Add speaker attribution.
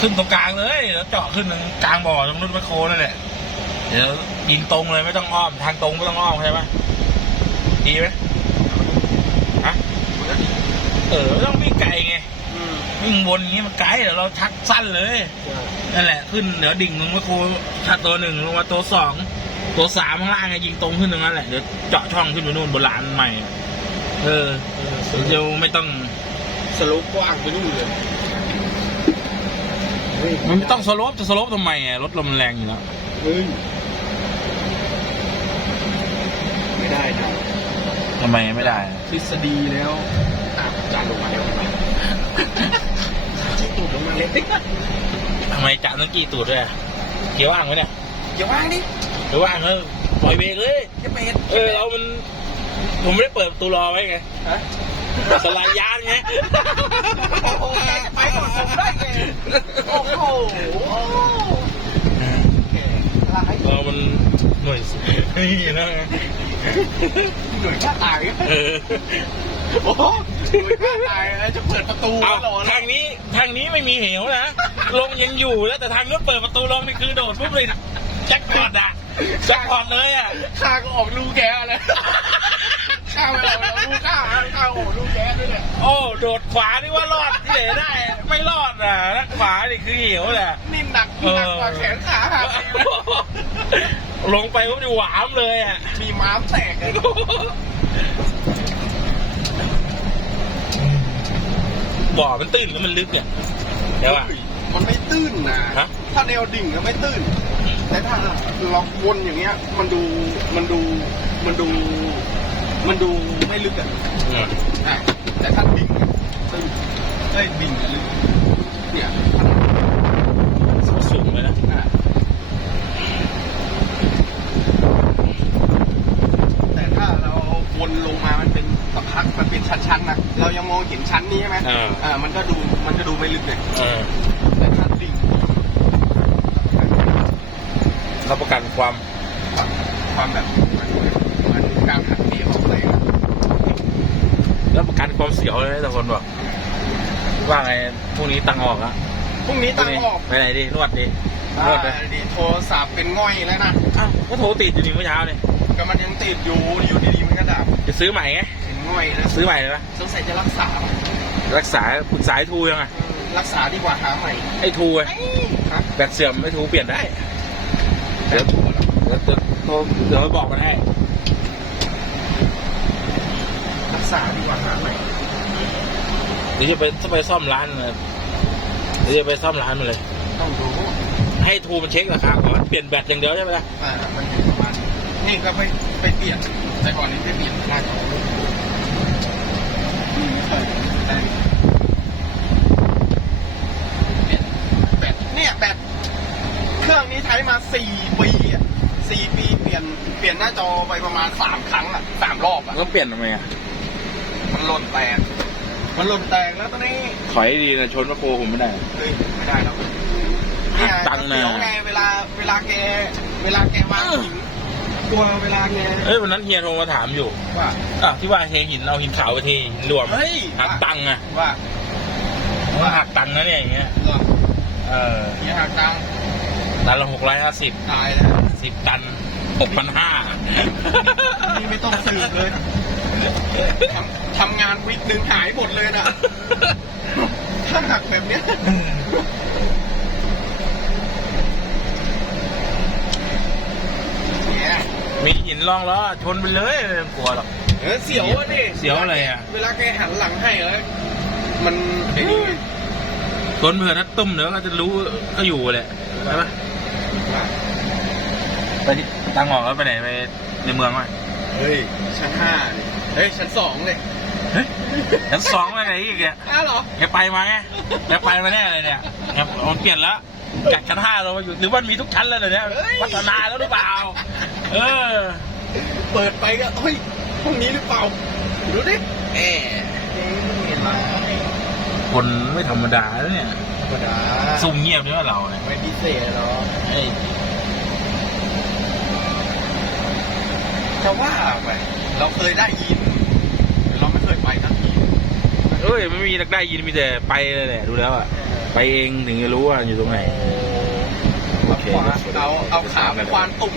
Speaker 1: ขึ้นตรงกลางเลยแล้วเจาะขึ้นตรงกลางบ่อตรงรุ่นแมคโครนั่นแหละเดี๋ยวยิงตรงเลยไม่ต้องอ้อมทางตรงไม่ต้องอ้อมใช่ปะดีไหมฮะเออไม่ต้องวิ่งไกลไง
Speaker 2: อืม
Speaker 1: วิ่งวนอย่างนี้มันไกลเดี๋ยวเราชักสั้นเลยนั่นแหละขึ้นเดี๋ยวดิ่งลงมาโคถ้าตัวหนึ่งลงมาตัวสองตัวสามข้างล่างไงยิงตรงขึ้นตรงนั้นแหละเดี๋ยวเจาะช่องขึ้นไปนู่นบนลานใหม่ เออเดี๋ยวไม่ต้อง
Speaker 2: สโลปกว้างไปนู่นเลยเฮ้ย
Speaker 1: มันไม่ต้องสโลปจะสโลปทำไมอะรถลมมันแรงอยู่แล้ว
Speaker 2: เฮ้ยไม่ได้นะ
Speaker 1: ทำไมไม่ได้อะ
Speaker 2: ทฤษฎีแล้วอะจานลงมาแล้วชี้ตูดลงมาเลย
Speaker 1: ทำไมจ่าต้องกี่ตูดด้วยอะเกียร์ว่างไหมเนี่ย
Speaker 2: อย่าว่างดิ
Speaker 1: เกียร์ว่างเออปล่อยเบรกเลย
Speaker 2: อย่าเป็ด
Speaker 1: เออเรามัน ผมไม่ได้เปิดประตูรอไว้ไง
Speaker 2: ฮะ
Speaker 1: สลายยานไง
Speaker 2: โอ้โหแกร้าย
Speaker 1: เรามันหน่วยสุดนี่นะ
Speaker 2: หน่วยฆ่าตาย
Speaker 1: เออ
Speaker 2: โอ้โหหน่วยฆ่าตายแล้วจะเปิดประตู
Speaker 1: เอา
Speaker 2: แล้วเหรอ
Speaker 1: ทางนี้ทางนี้ไม่มีเหวนะลงยังอยู่แล้วแต่ทางนู้นเปิดประตูลงนี่คือโดดปุ๊บเลยแจ็คพอตอะแจ็คพอตเลยอะ
Speaker 2: ข้าก็ออกลูกแกเลยข้าไม่ออกลูกข้าข้าออกลูกแกด้วยเนี่ย
Speaker 1: โอ้โดดขวานี่ว่ารอด ที่ไหนได้ไม่รอดอะนักขวานี่คือเหวแหละ
Speaker 2: นี่หนักหนักกว่าแขนขาหักอีกนะ
Speaker 1: ลงไปปุ๊บนี่หวามเลยอะ
Speaker 2: มีม้ามแตกเลย
Speaker 1: บ่อมันตื้นแล้วมันลึกเนี่ยเดี๋ยวอะ
Speaker 2: มันไม่ตื้นนะ
Speaker 1: ฮะ
Speaker 2: ถ้าแนวดิ่งก็ไม่ตื้น แต่ถ้าเราวนอย่างเงี้ย มันดูมันดูมันดู มันดูไม่ลึกอะใช่แต่ถ้าดิ่งอะตื้น เอ้ยดิ่งอะลึกเนี่ย
Speaker 1: สูงเลยนะ
Speaker 2: อะแต่ถ้าเราวนลงมามันเป็นสักพักมันเป็นชั้นๆนะเรายังมองเห็นชั้นนี้ใช่ไหม
Speaker 1: อ่า
Speaker 2: อ่ามันก็ดูมันก็ดูไม่ลึกเลย
Speaker 1: เออ
Speaker 2: แต่ถ้าดิ่ง
Speaker 1: รับประกันความ
Speaker 2: ความความแบบมันมันการหักเหของอะไรอะ
Speaker 1: รับประกันความเสียวเลยนะแต่คนบอก ว่าไงพรุ่งนี้ตังค์ออกอะ
Speaker 2: พรุ่งนี้ตังค์ออก
Speaker 1: ไปไหนดีนวดดีนวดไป
Speaker 2: อ่าดีโทรศัพท์เป็นง่อยแล้วนะ
Speaker 1: อ้าวก็โทรติดอยู่นี่เมื่อเช้าเนี่ย
Speaker 2: ก็มันยังติดอยู่อยู่ดีๆมันก็ดับ
Speaker 1: จะซื้อใหม่ไง
Speaker 2: เป็นง่อยแล้ว
Speaker 1: ซื้อใหม่เลยนะ
Speaker 2: สงสัยจะรักษา
Speaker 1: รักษาปรึกษาไอ้ทูยังไง
Speaker 2: รักษาดีกว่าหาใหม่
Speaker 1: ไอ้ทูไง
Speaker 2: ฮะ
Speaker 1: แบตเสื่อมไอ้ทูเปลี่ยนได้เดี๋ยวเดี๋ยวเดี๋ยวโทรเดี๋ยวไปบอกมันให้
Speaker 2: รักษาดีกว่าหาใหม่
Speaker 1: เดี๋ยวจะไปจะไปซ่อมร้านนะเดี๋ยวจะไปซ่อมร้านมันเลย
Speaker 2: ต้องดู
Speaker 1: ให้ทูมันเช็คราคาก่อนเปลี่ยนแบตอย่างเดียวใช่ไหมล่ะ
Speaker 2: อ่ามันอยู่ประมาณนี้นี่ก็ไปไปเปลี่ยนแต่ก่อนนี้ไปเปลี่ยนหน้าจอนี่ไม่เคยได้เปลี่ยนแบตเนี่ยแบตเครื่องนี้ใช้มาสี่ปีอะสี่ปีเปลี่ยนเปลี่ยนหน้าจอไปประมาณสามครั้งอะสามรอบอะ
Speaker 1: ต้องเปลี่ยนทำไมอะ
Speaker 2: มันหล่นแตก มันหล่นแตกแล้วตอนนี้
Speaker 1: ถอยดีนะชนมาโคผมไม่ได้
Speaker 2: เฮ้ยไม่ได้หรอกเนี่ย
Speaker 1: ตังค์นะ
Speaker 2: เดี๋ยวไงเวลาเวลาแกเวลาแกวางหินกลัวเวลาแก
Speaker 1: เอ้ยวันนั้นเฮียโทรมาถามอยู่
Speaker 2: ว่า
Speaker 1: อะที่ว่าเทหินเอาหินขาวไปเทหินรวม
Speaker 2: เฮ้ย
Speaker 1: หักตังค์อะ
Speaker 2: ว่า
Speaker 1: ว่าหักตังค์นะเนี่ยอย่างเงี้ย
Speaker 2: เหรอ
Speaker 1: เออ
Speaker 2: เนี่ยหักตังค์
Speaker 1: ตันละหกร้อยห้าสิบ
Speaker 2: ตายแล้ว
Speaker 1: สิบตันหกพันห้า
Speaker 2: นี่ไม่ต้องสืบเลย ทำทำงานวิกหนึ่งหายหมดเลยนะ ถ้าหักแบบเนี้ย เนี่ย
Speaker 1: มีหินรองล้อชนไปเลยไม่ต้องกลัวหรอก
Speaker 2: เออเสียวอะดิ
Speaker 1: เสียวอะไรอะ
Speaker 2: เวลาแกหันหลังให้แล้วมันไอ้นี่ไง
Speaker 1: ชนเผื่อนัดตุ้มเดี๋ยวก็จะรู้ก็อยู่แหละใช่ปะ
Speaker 2: ว่า
Speaker 1: ไปที่ตังออกแล้วไปไหนไปในเมืองวะ
Speaker 2: เฮ้ยชั้นห้าดิเฮ้ยชั้นสองเลย
Speaker 1: เฮ้ย ชั้นสองไปไหนอีกเนี่ย
Speaker 2: อ้าวเหรอ
Speaker 1: แกไปมาไงแกไปมาแน่เลยเนี่ยแกมันเปลี่ยนแล้วจากชั้นห้าเรามาอยู่หรือว่ามีทุกชั้นแล้วเหรอเนี่ย
Speaker 2: เฮ้ย
Speaker 1: พัฒนาแล้วหรือเปล่า เออ
Speaker 2: เปิดไปก็เฮ้ยห้องนี้หรือเปล่าดูดิแอเอ๊ะไม่เห็นไร
Speaker 1: คนไม่ธรรมดาแล้วเนี่ย
Speaker 2: ธรรมดา
Speaker 1: ซุ่มเงียบด้วยเราเนี่ย
Speaker 2: ไม่พิเศษหรอก
Speaker 1: ไอ้
Speaker 2: จะว่าไปเราเคยได้ยินแต่ เคยไปสักที
Speaker 1: เอ้ยไม่มีนักได้ยินมีแต่ไปเลยแหละดูแล้วอะไปเองถึงจะรู้ว่าอยู่ตรงไหน โอเค
Speaker 2: เอาเอาขาไปควานตุ่ม